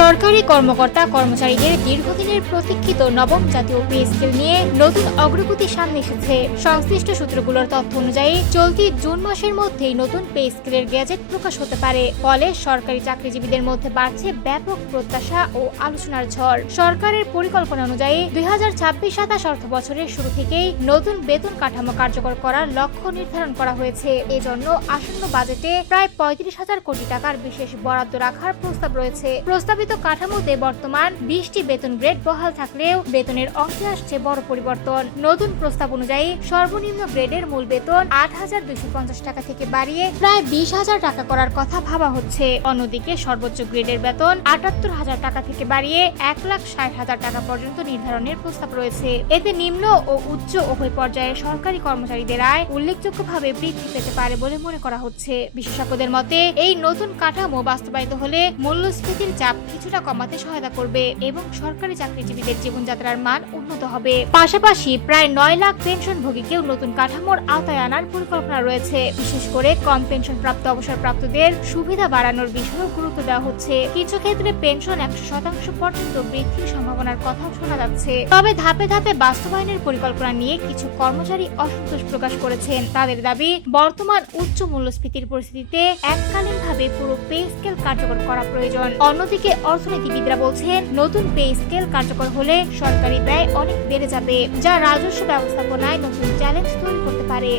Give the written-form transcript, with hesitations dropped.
সরকারি কর্মকর্তা কর্মচারীদের দীর্ঘদিনের প্রতীক্ষিত নবম জাতীয় পে স্কেল নিয়ে নতুন অগ্রগতি সামনে এসেছে। সংশ্লিষ্ট সূত্রগুলোর তথ্য অনুযায়ী চলতি জুন মাসের মধ্যেই নতুন পে স্কেলের গ্যাজেট প্রকাশ হতে পারে। ফলে সরকারি চাকরিজীবীদের মধ্যে বাড়ছে ব্যাপক প্রত্যাশা ও আলোচনার ঝড়। সরকারের পরিকল্পনা অনুযায়ী 2026-27 অর্থ বছরের শুরু থেকেই নতুন বেতন কাঠামো কার্যকর করার লক্ষ্য নির্ধারণ করা হয়েছে। এজন্য আসন্ন বাজেটে প্রায় 35,000 কোটি টাকার বিশেষ বরাদ্দ রাখার প্রস্তাব রয়েছে। প্রস্তাবিত কাঠামোতে বর্তমান 20টি বেতন গ্রেড বহাল থাকলেও বেতনের অংশে আসছে বড় পরিবর্তন। নতুন প্রস্তাব অনুযায়ী সর্বনিম্ন গ্রেডের মূল বেতন 8,250 টাকা থেকে বাড়িয়ে প্রায় 20,000 টাকা করার কথা ভাবা হচ্ছে। অন্যদিকে সর্বোচ্চ গ্রেডের বেতন 78,000 টাকা থেকে বাড়িয়ে 1,60,000 টাকা পর্যন্ত নির্ধারণের প্রস্তাব রয়েছে। এতে নিম্ন ও উচ্চ উভয় পর্যায়ের সরকারি কর্মচারীদের আয় উল্লেখযোগ্যভাবে বৃদ্ধি পেতে পারে বলে মনে করা হচ্ছে। বিশেষজ্ঞদের মতে এই নতুন কাঠামো বাস্তবায়িত হলে মূল্যস্ফীতির চাপ কিছুটা কমাতে সহায়তা করবে এবং সরকারি চাকরিজীবীদের জীবনযাত্রার মান উন্নত হবে। পাশাপাশি প্রায় 9 লাখ পেনশনভোগীকেও নতুন কাঠামোর আওতায় আনার পরিকল্পনা রয়েছে। বিশেষ করে কম পেনশন প্রাপ্ত অবসরপ্রাপ্তদের সুবিধা বাড়ানোর বিষয়েও গুরুত্ব দেওয়া হচ্ছে। কিছু ক্ষেত্রে পেনশন 100% পর্যন্ত বৃদ্ধির সম্ভাবনার কথাও শোনা যাচ্ছে। তবে ধাপে ধাপে বাস্তবায়নের পরিকল্পনা নিয়ে কিছু কর্মচারী অসন্তোষ প্রকাশ করেছেন। তাদের দাবি, বর্তমান উচ্চ মূল্যস্ফীতির পরিস্থিতিতে এককালীনভাবে পুরো পে স্কেল কার্যকর করা প্রয়োজন। অন্যদিকে অর্থনীতিবিদরা বলছেন, নতুন পে স্কেল কার্যকর হলে সরকারি ব্যয় অনেক বেড়ে যাবে, যা রাজস্ব ব্যবস্থাপনায় নতুন চ্যালেঞ্জ তৈরি করতে পারে।